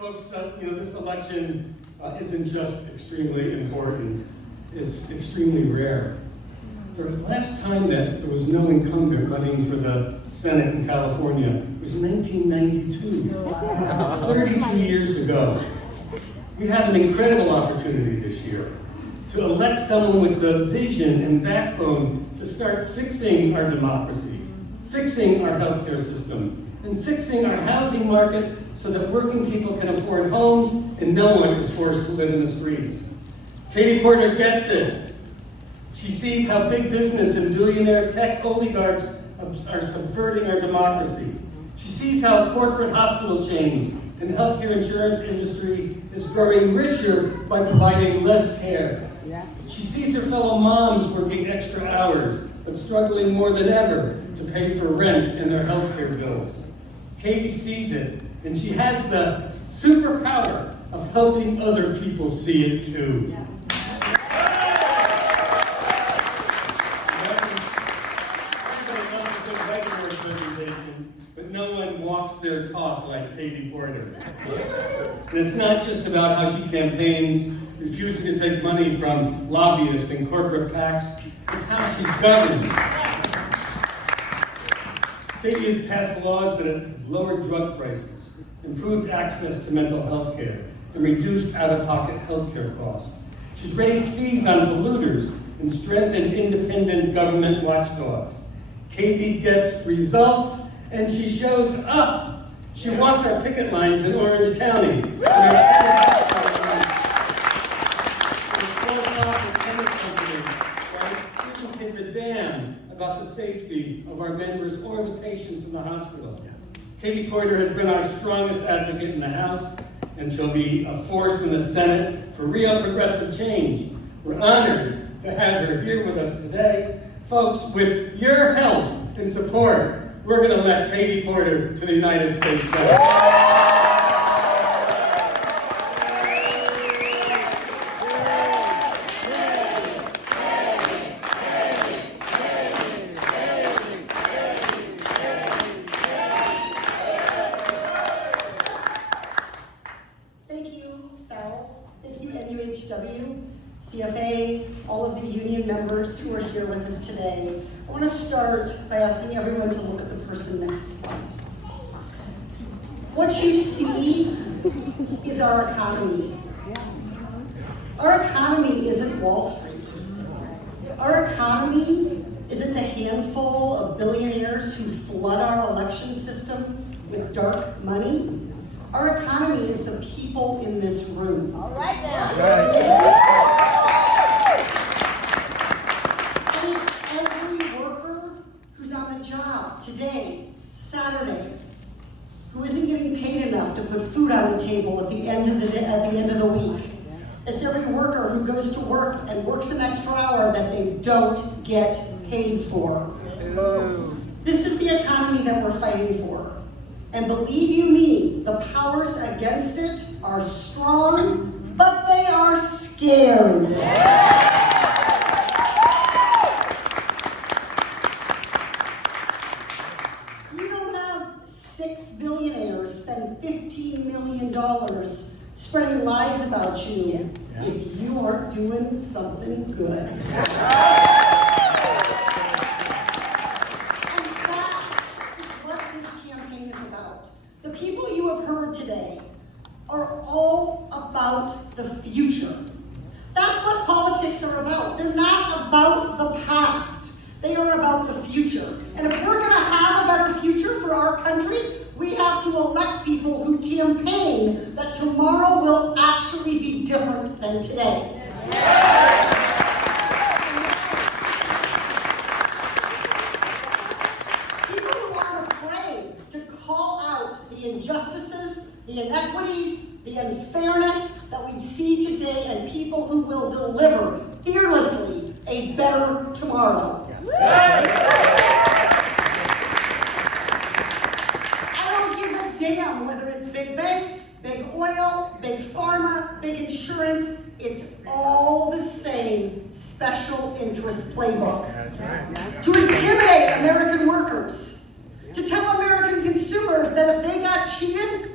Folks, this election isn't just extremely important, it's extremely rare. The last time that there was no incumbent running for the Senate in California was 1992, 32 years ago. We have an incredible opportunity this year to elect someone with the vision and backbone to start fixing our democracy, fixing our healthcare system, and fixing our housing market so that working people can afford homes and no one is forced to live in the streets. Katie Porter gets it. She sees how big business and billionaire tech oligarchs are subverting our democracy. She sees how corporate hospital chains and healthcare insurance industry is growing richer by providing less care. She sees her fellow moms working extra hours, but struggling more than ever to pay for rent and their healthcare bills. Katie sees it, and she has the superpower of helping other people see it too. Everybody loves a good whiteboard presentation, but no one walks their talk like Katie Porter. And it's not just about how she campaigns, refusing to take money from lobbyists and corporate PACs, it's how she's governed. Katie has passed laws that have lowered drug prices, improved access to mental health care, and reduced out-of-pocket health care costs. She's raised fees on polluters and strengthened independent government watchdogs. Katie gets results, and she shows up. She walked our picket lines in Orange County. People give a damn about the safety of our members or the patients in the hospital. Katie Porter has been our strongest advocate in the House, and she'll be a force in the Senate for real progressive change. We're honored to have her here with us today. Folks, with your help and support, we're going to elect Katie Porter to the United States Senate. Thank you, Sal. Thank you, NUHW, CFA, all of the union members who are here with us today. I want to start by asking everyone to look at the person next to them. What you see is our economy. Our economy isn't Wall Street. Our economy isn't a handful of billionaires who flood our election system with dark money. Our economy is the people in this room. All right now. And it's every worker who's on the job today, Saturday, who isn't getting paid enough to put food on the table at the end of the week. It's every worker who goes to work and works an extra hour that they don't get paid for. This is the economy that we're fighting for. And believe you me, the powers against it are strong, but they are scared. You don't have 6 billionaires spend $15 million spreading lies about you if you aren't doing something good. The people you have heard today are all about the future. That's what politics are about. They're not about the past. They are about the future. And if we're going to have a better future for our country, we have to elect people who campaign that tomorrow will actually be different than today. People who aren't afraid to call out the injustices, the inequities, the unfairness that we see today, and people who will deliver fearlessly a better tomorrow. I don't give a damn whether it's big banks, big oil, big pharma, big insurance. It's all the same special interest playbook. To intimidate American workers, to tell American consumers that if they got cheated,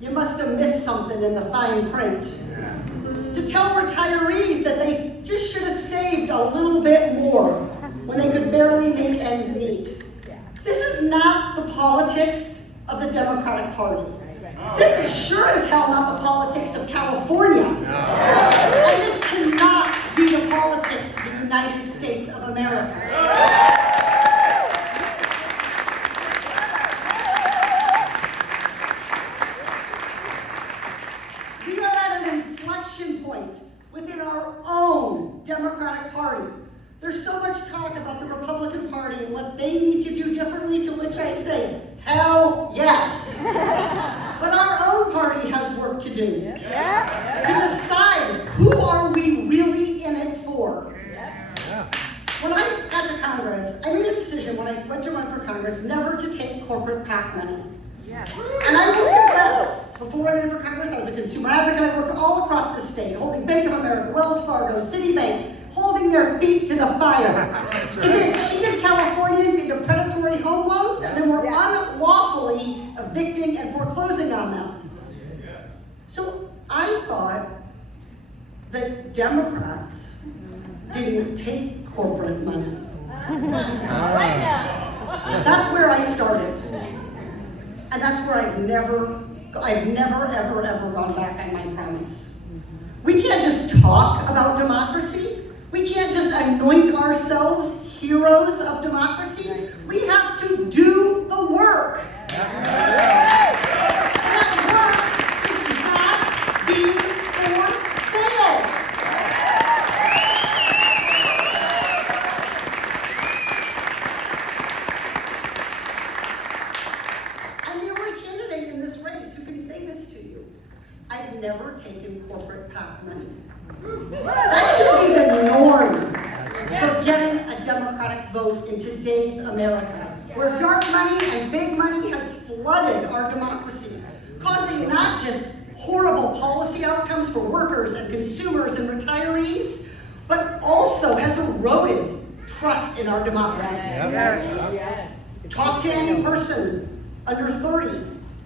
you must have missed something in the fine print. To tell retirees that they just should have saved a little bit more when they could barely make ends meet. This is not the politics of the Democratic Party. This is sure as hell not the politics of California. And this cannot be the politics of the United States of America. We are at an inflection point within our own Democratic Party. There's so much talk about the Republican Party and what they need to do differently, to which I say, hell yes. But our own party has work to do. To decide, who are we really in it for? When I got to Congress, I made a decision when I went to run for Congress never to take corporate PAC money. And I will confess, before running for Congress, I was a consumer advocate. I worked all across the state, holding Bank of America, Wells Fargo, Citibank, holding their feet to the fire. Because they had cheated Californians into predatory home loans and then were unlawfully evicting and foreclosing on them. So I thought that Democrats didn't take corporate money. That's where I started. And that's where I've never, ever gone back on my promise. We can't just talk about democracy. We can't just anoint ourselves heroes of democracy. We have to do the work. And that work is not being for sale. I'm the only candidate in this race who can say this to you. I've never taken corporate PAC money. That should be the norm for getting a Democratic vote in today's America, where dark money and big money has flooded our democracy, causing not just horrible policy outcomes for workers and consumers and retirees, but also has eroded trust in our democracy. Talk to any person under 30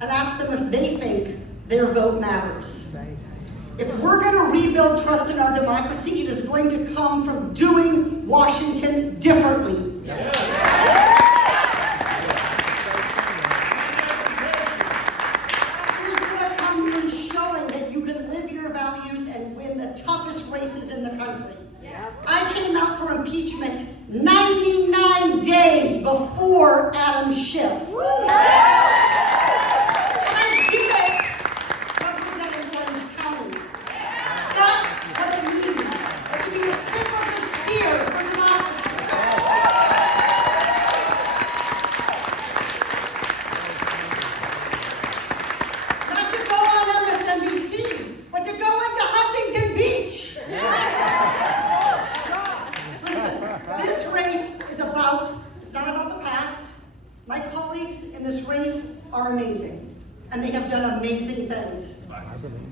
and ask them if they think their vote matters. If we're going to rebuild trust in our democracy, it is going to come from doing Washington differently. It is going to come from showing that you can live your values and win the toughest races in the country. I came out for impeachment 99 days before Adam Schiff. And they have done amazing things.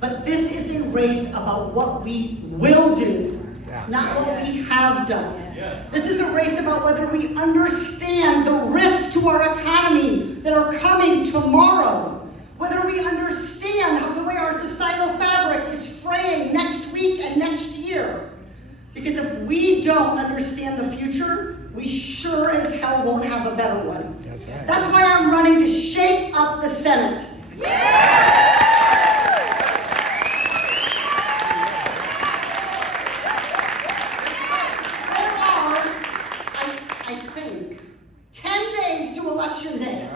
But this is a race about what we will do, not what we have done. This is a race about whether we understand the risks to our economy that are coming tomorrow, whether we understand how the way our societal fabric is fraying next week and next year. Because if we don't understand the future, we sure as hell won't have a better one. That's why I'm running to shake up the Senate. I think, 10 days to Election Day.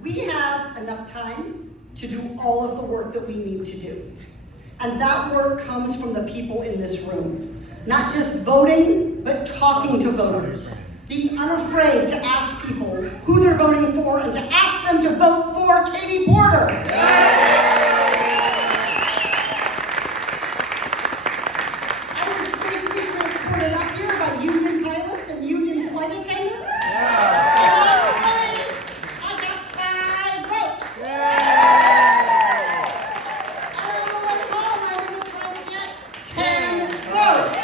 We have enough time to do all of the work that we need to do. And that work comes from the people in this room. Not just voting, but talking to voters. Being unafraid to ask people who they're voting for and to ask them to vote for Katie Porter. I was safely transported up here by union pilots and union flight attendants. And on the way, I got 5 votes. And on the way home, I'm going to try to get 10 votes.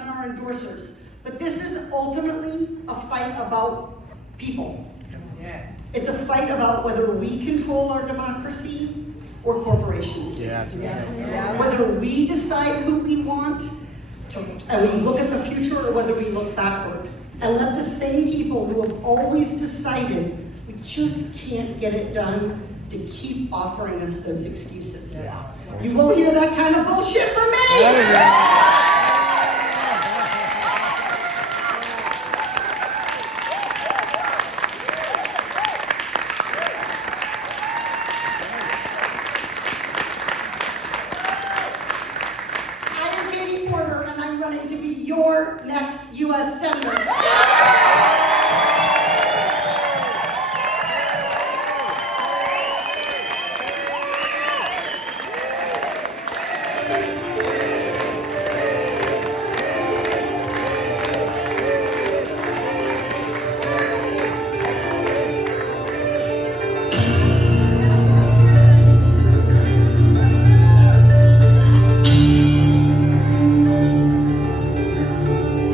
and our endorsers. But this is ultimately a fight about people. Yeah. It's a fight about whether we control our democracy or corporations do. Yeah, that's right. Yeah. Whether we decide who we want to, and we look at the future, or whether we look backward. And let the same people who have always decided we just can't get it done to keep offering us those excuses. Yeah. You won't hear that kind of bullshit from There we me! go. I am Katie Porter, and I'm running to be your next U.S. Senator.